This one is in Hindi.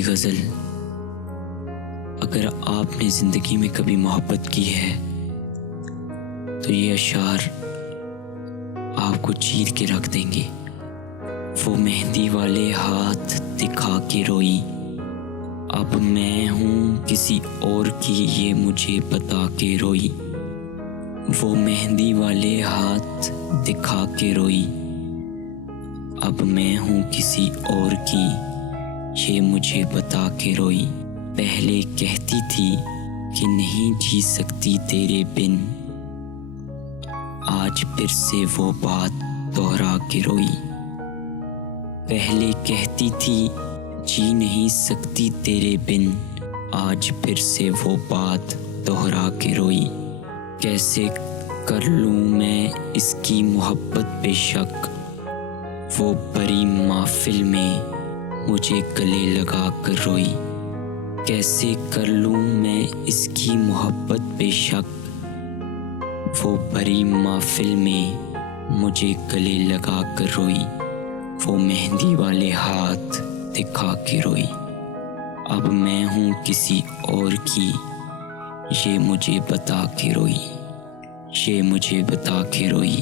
पहली गज़ल। अगर आपने ज़िंदगी में कभी मोहब्बत की है तो ये अशार आपको चीर के रख देंगे। वो मेहंदी वाले हाथ दिखा के रोई, अब मैं हूँ किसी और की ये मुझे बता के रोई। वो मेहंदी वाले हाथ दिखा के रोई, अब मैं हूँ किसी और की ये मुझे बता के रोई। पहले कहती थी कि नहीं जी सकती तेरे बिन, आज फिर से वो बात दोहरा के रोई। पहले कहती थी जी नहीं सकती तेरे बिन, आज फिर से वो बात दोहरा के रोई। कैसे कर लूँ मैं इसकी मोहब्बत बेशक, वो बड़ी महफिल में मुझे गले लगा कर रोई। कैसे कर लूँ मैं इसकी मोहब्बत बेशक, वो बड़ी महफिल में मुझे गले लगा कर रोई। वो मेहंदी वाले हाथ दिखा के रोई, अब मैं हूँ किसी और की ये मुझे बता के रोई, ये मुझे बता के रोई।